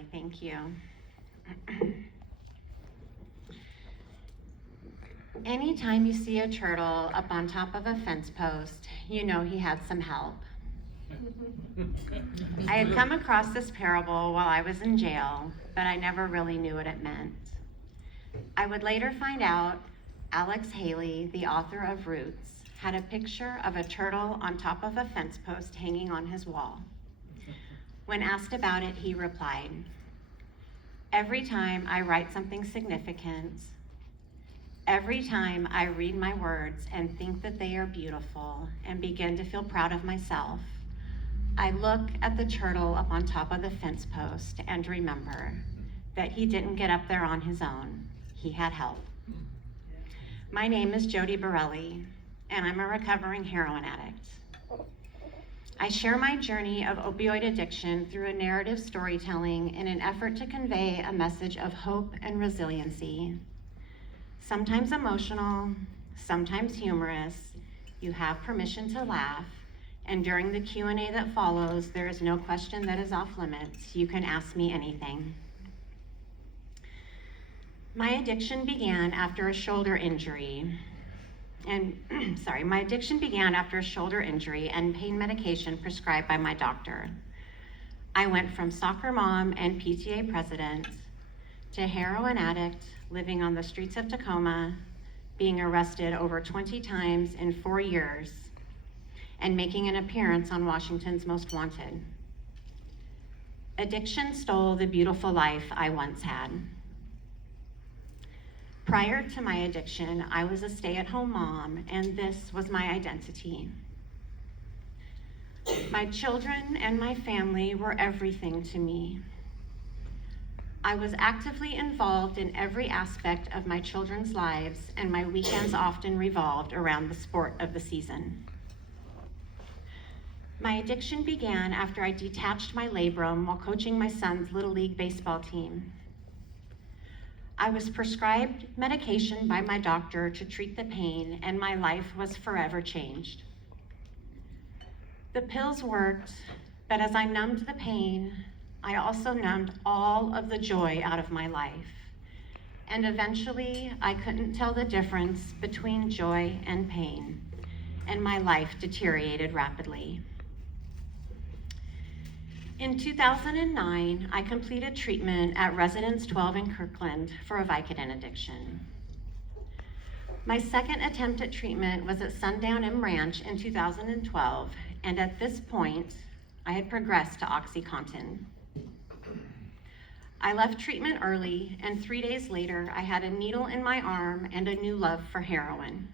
Hi, thank you. Anytime you see a turtle up on top of a fence post, you know he had some help. I had come across this parable while I was in jail, but I never really knew what it meant. I would later find out Alex Haley, the author of Roots, had a picture of a turtle on top of a fence post hanging on his wall. When asked about it, he replied, "Every time I write something significant, every time I read my words and think that they are beautiful and begin to feel proud of myself, I look at the turtle up on top of the fence post and remember that he didn't get up there on his own. He had help." My name is Jody Borelli, and I'm a recovering heroin addict. I share my journey of opioid addiction through a narrative storytelling in an effort to convey a message of hope and resiliency. Sometimes emotional, sometimes humorous. You have permission to laugh, and during the Q&A that follows, there is no question that is off limits. You can ask me anything. My addiction began after a shoulder injury. My addiction began after a shoulder injury and pain medication prescribed by my doctor. I went from soccer mom and PTA president to heroin addict living on the streets of Tacoma, being arrested over 20 times in 4 years, and making an appearance on Washington's Most Wanted. Addiction stole the beautiful life I once had. Prior to my addiction, I was a stay-at-home mom, and this was my identity. My children and my family were everything to me. I was actively involved in every aspect of my children's lives, and my weekends often revolved around the sport of the season. My addiction began after I detached my labrum while coaching my son's Little League baseball team. I was prescribed medication by my doctor to treat the pain, and my life was forever changed. The pills worked, but as I numbed the pain, I also numbed all of the joy out of my life. And eventually, I couldn't tell the difference between joy and pain, and my life deteriorated rapidly. In 2009, I completed treatment at Residence 12 in Kirkland for a Vicodin addiction. My second attempt at treatment was at Sundown M Ranch in 2012, and at this point, I had progressed to OxyContin. I left treatment early, and 3 days later, I had a needle in my arm and a new love for heroin.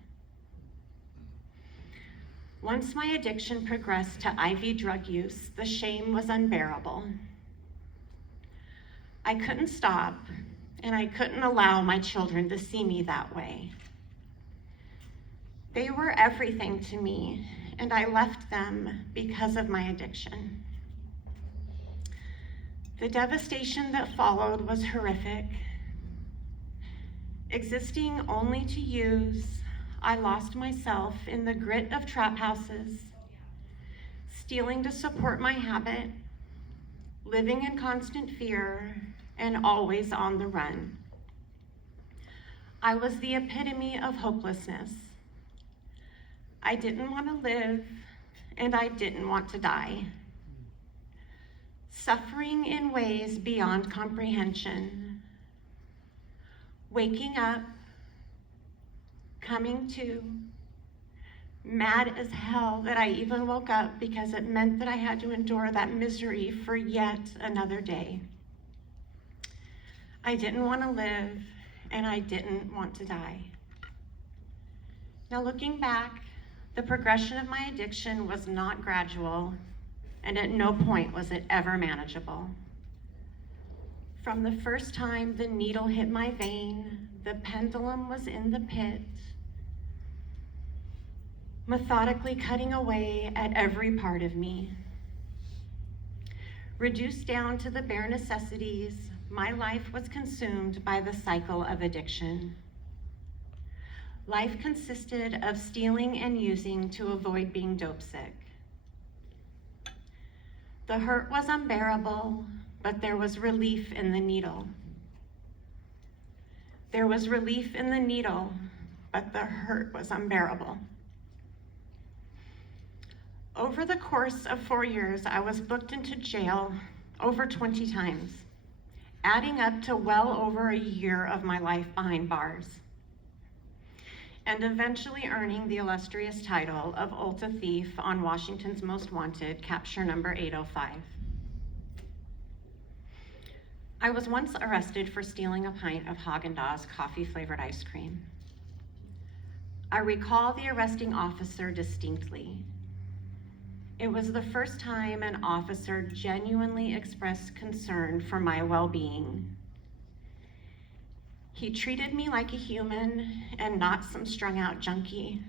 Once my addiction progressed to IV drug use, the shame was unbearable. I couldn't stop, and I couldn't allow my children to see me that way. They were everything to me, and I left them because of my addiction. The devastation that followed was horrific. Existing only to use, I lost myself in the grit of trap houses, stealing to support my habit, living in constant fear, and always on the run. I was the epitome of hopelessness. I didn't want to live, and I didn't want to die. Suffering in ways beyond comprehension. Waking up, coming to, mad as hell that I even woke up because it meant that I had to endure that misery for yet another day. I didn't want to live, and I didn't want to die. Now looking back, the progression of my addiction was not gradual, and at no point was it ever manageable. From the first time the needle hit my vein, the pendulum was in the pit, methodically cutting away at every part of me. Reduced down to the bare necessities, my life was consumed by the cycle of addiction. Life consisted of stealing and using to avoid being dope sick. The hurt was unbearable, but there was relief in the needle. There was relief in the needle, but the hurt was unbearable. Over the course of 4 years, I was booked into jail over 20 times, adding up to well over a year of my life behind bars, and eventually earning the illustrious title of Ulta Thief on Washington's Most Wanted, capture number 805. I was once arrested for stealing a pint of Haagen-Dazs coffee-flavored ice cream. I recall the arresting officer distinctly. It was the first time an officer genuinely expressed concern for my well-being. He treated me like a human and not some strung-out junkie.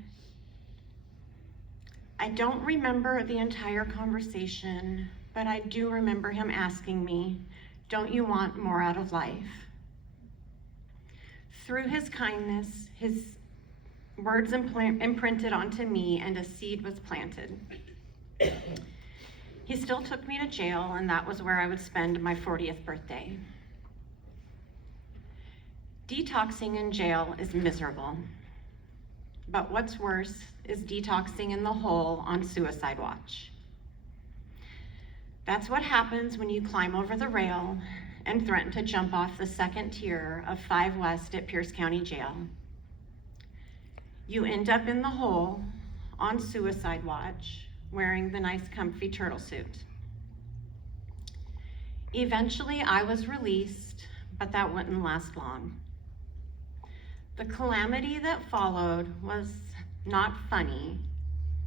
I don't remember the entire conversation, but I do remember him asking me, "Don't you want more out of life?" Through his kindness, his words imprinted onto me and a seed was planted. He still took me to jail, and that was where I would spend my 40th birthday. Detoxing in jail is miserable, but what's worse is detoxing in the hole on suicide watch. That's what happens when you climb over the rail and threaten to jump off the second tier of 5 West at Pierce County Jail. You end up in the hole on suicide watch, wearing the nice comfy turtle suit. Eventually, I was released, but that wouldn't last long. The calamity that followed was not funny,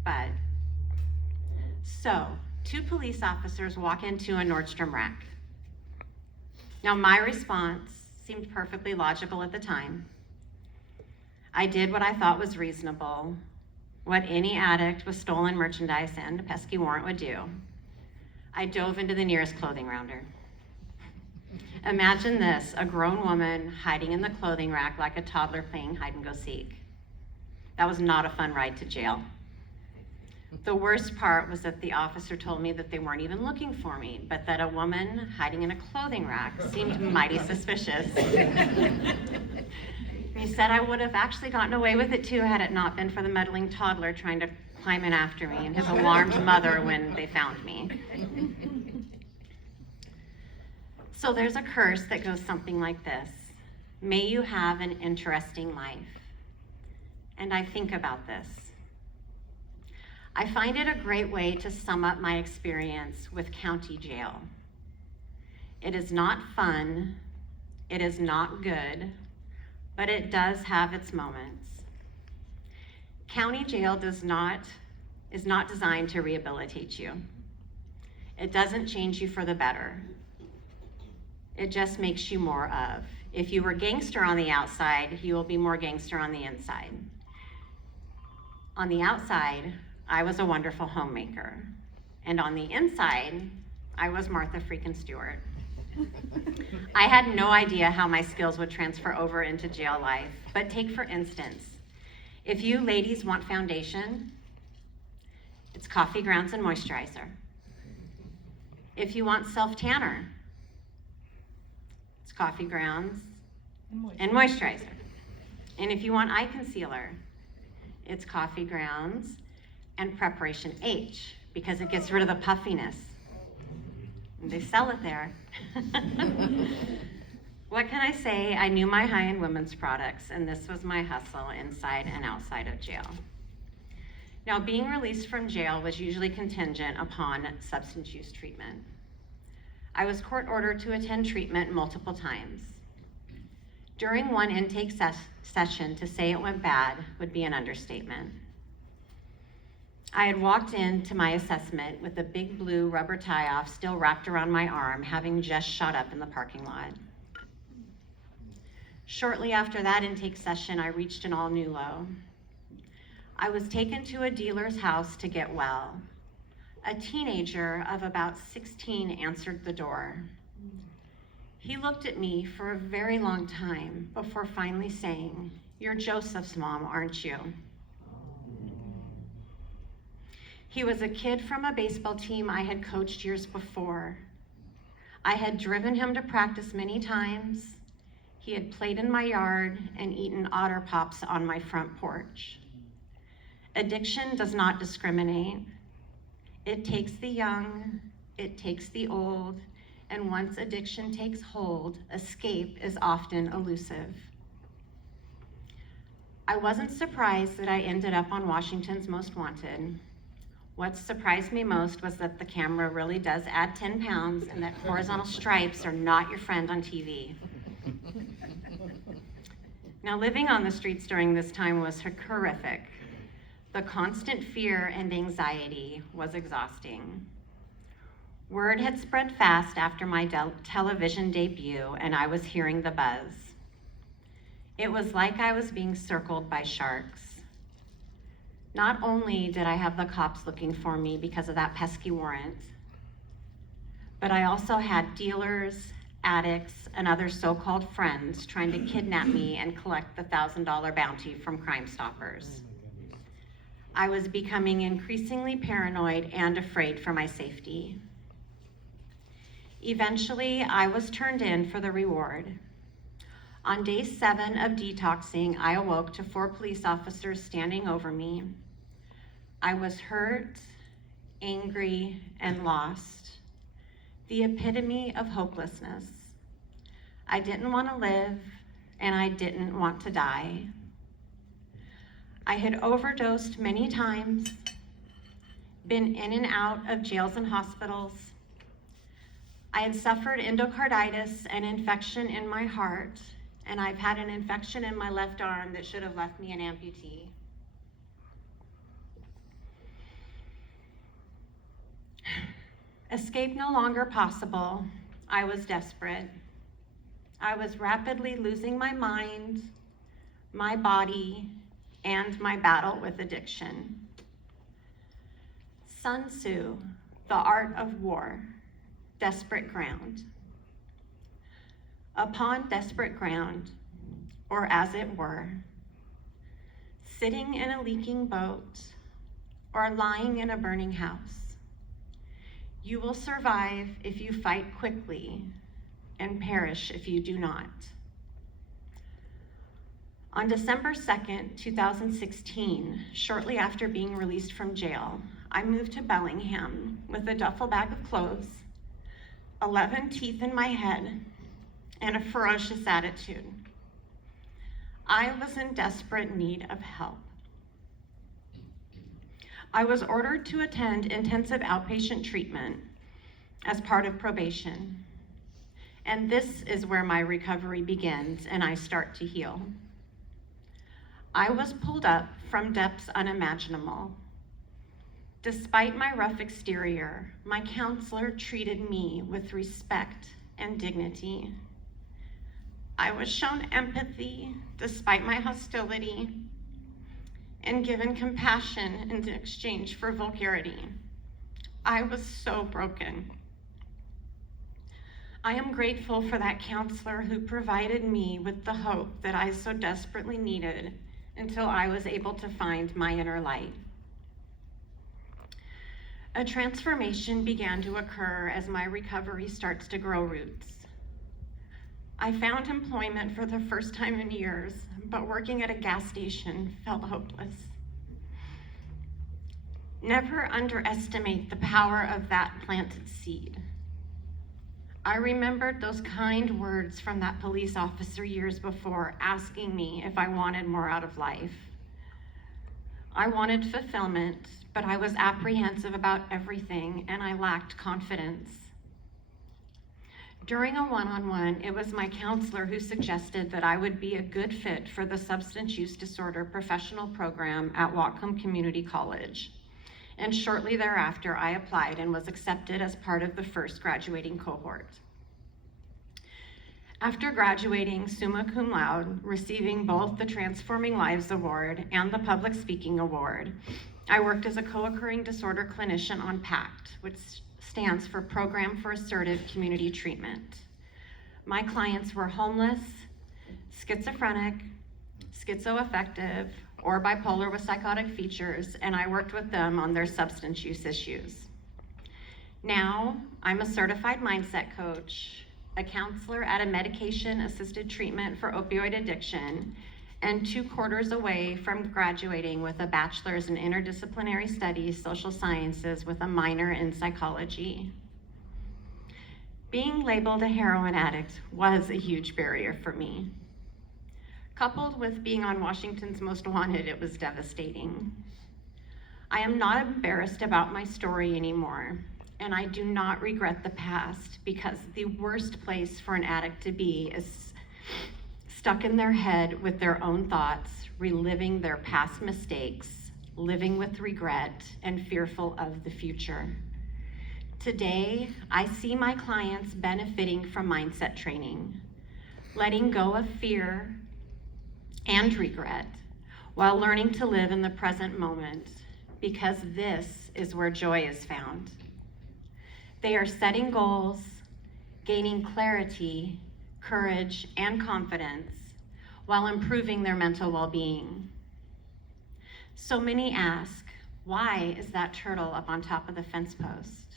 but so 2 police officers walk into a Nordstrom rack. Now, my response seemed perfectly logical at the time. I did what I thought was reasonable, what any addict with stolen merchandise and a pesky warrant would do. I dove into the nearest clothing rounder. Imagine this, a grown woman hiding in the clothing rack like a toddler playing hide and go seek. That was not a fun ride to jail. The worst part was that the officer told me that they weren't even looking for me, but that a woman hiding in a clothing rack seemed mighty suspicious. He said I would have actually gotten away with it too had it not been for the meddling toddler trying to climb in after me and his alarmed mother when they found me. So there's a curse that goes something like this: may you have an interesting life. And I think about this. I find it a great way to sum up my experience with county jail. It is not fun, it is not good, but it does have its moments. County jail is not designed to rehabilitate you. It doesn't change you for the better. It just makes you more of. If you were gangster on the outside, you will be more gangster on the inside. On the outside, I was a wonderful homemaker. And on the inside, I was Martha freaking Stewart. I had no idea how my skills would transfer over into jail life, but take for instance, if you ladies want foundation, it's coffee grounds and moisturizer. If you want self-tanner, it's coffee grounds and moisturizer. And if you want eye concealer, it's coffee grounds and Preparation H, because it gets rid of the puffiness. And they sell it there. What can I say? I knew my high-end women's products, and this was my hustle inside and outside of jail. Now, being released from jail was usually contingent upon substance use treatment. I was court-ordered to attend treatment multiple times. During one intake session, to say it went bad would be an understatement. I had walked into my assessment with a big blue rubber tie-off still wrapped around my arm, having just shot up in the parking lot. Shortly after that intake session, I reached an all-new low. I was taken to a dealer's house to get well. A teenager of about 16 answered the door. He looked at me for a very long time before finally saying, "You're Joseph's mom, aren't you?" He was a kid from a baseball team I had coached years before. I had driven him to practice many times. He had played in my yard and eaten Otter Pops on my front porch. Addiction does not discriminate. It takes the young, it takes the old, and once addiction takes hold, escape is often elusive. I wasn't surprised that I ended up on Washington's Most Wanted. What surprised me most was that the camera really does add 10 pounds and that horizontal stripes are not your friend on TV. Now, living on the streets during this time was horrific. The constant fear and anxiety was exhausting. Word had spread fast after my television debut, and I was hearing the buzz. It was like I was being circled by sharks. Not only did I have the cops looking for me because of that pesky warrant, but I also had dealers, addicts, and other so-called friends trying to kidnap me and collect the $1,000 bounty from Crime Stoppers. I was becoming increasingly paranoid and afraid for my safety. Eventually, I was turned in for the reward. On day 7 of detoxing, I awoke to 4 police officers standing over me. I was hurt, angry, and lost. The epitome of hopelessness. I didn't want to live, and I didn't want to die. I had overdosed many times, been in and out of jails and hospitals. I had suffered endocarditis, an infection in my heart, and I've had an infection in my left arm that should have left me an amputee. Escape no longer possible, I was desperate. I was rapidly losing my mind, my body, and my battle with addiction. Sun Tzu, The Art of War, Desperate Ground. Upon desperate ground, or as it were, sitting in a leaking boat, or lying in a burning house, you will survive if you fight quickly and perish if you do not. On December 2nd, 2016, shortly after being released from jail, I moved to Bellingham with a duffel bag of clothes, 11 teeth in my head, and a ferocious attitude. I was in desperate need of help. I was ordered to attend intensive outpatient treatment as part of probation. And this is where my recovery begins and I start to heal. I was pulled up from depths unimaginable. Despite my rough exterior, my counselor treated me with respect and dignity. I was shown empathy despite my hostility and given compassion in exchange for vulgarity. I was so broken. I am grateful for that counselor who provided me with the hope that I so desperately needed until I was able to find my inner light. A transformation began to occur as my recovery starts to grow roots. I found employment for the first time in years, but working at a gas station felt hopeless. Never underestimate the power of that planted seed. I remembered those kind words from that police officer years before asking me if I wanted more out of life. I wanted fulfillment, but I was apprehensive about everything and I lacked confidence. During a one-on-one, it was my counselor who suggested that I would be a good fit for the substance use disorder professional program at Whatcom Community College. And shortly thereafter, I applied and was accepted as part of the first graduating cohort. After graduating summa cum laude, receiving both the Transforming Lives Award and the Public Speaking Award, I worked as a co-occurring disorder clinician on PACT, which stands for Program for Assertive Community Treatment. My clients were homeless, schizophrenic, schizoaffective, or bipolar with psychotic features, and I worked with them on their substance use issues. Now, I'm a certified mindset coach, a counselor at a medication-assisted treatment for opioid addiction, and 2 quarters away from graduating with a bachelor's in interdisciplinary studies, social sciences, with a minor in psychology. Being labeled a heroin addict was a huge barrier for me. Coupled with being on Washington's Most Wanted, it was devastating. I am not embarrassed about my story anymore, and I do not regret the past, because the worst place for an addict to be is stuck in their head with their own thoughts, reliving their past mistakes, living with regret, and fearful of the future. Today, I see my clients benefiting from mindset training, letting go of fear and regret, while learning to live in the present moment, because this is where joy is found. They are setting goals, gaining clarity, courage, and confidence, while improving their mental well-being. So many ask, why is that turtle up on top of the fence post?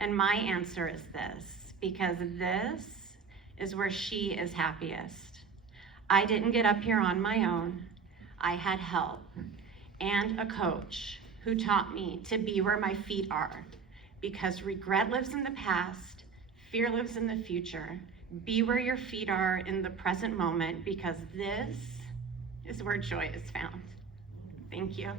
And my answer is this: because this is where she is happiest. I didn't get up here on my own. I had help and a coach who taught me to be where my feet are, because regret lives in the past, fear lives in the future. Be where your feet are in the present moment, because this is where joy is found. Thank you.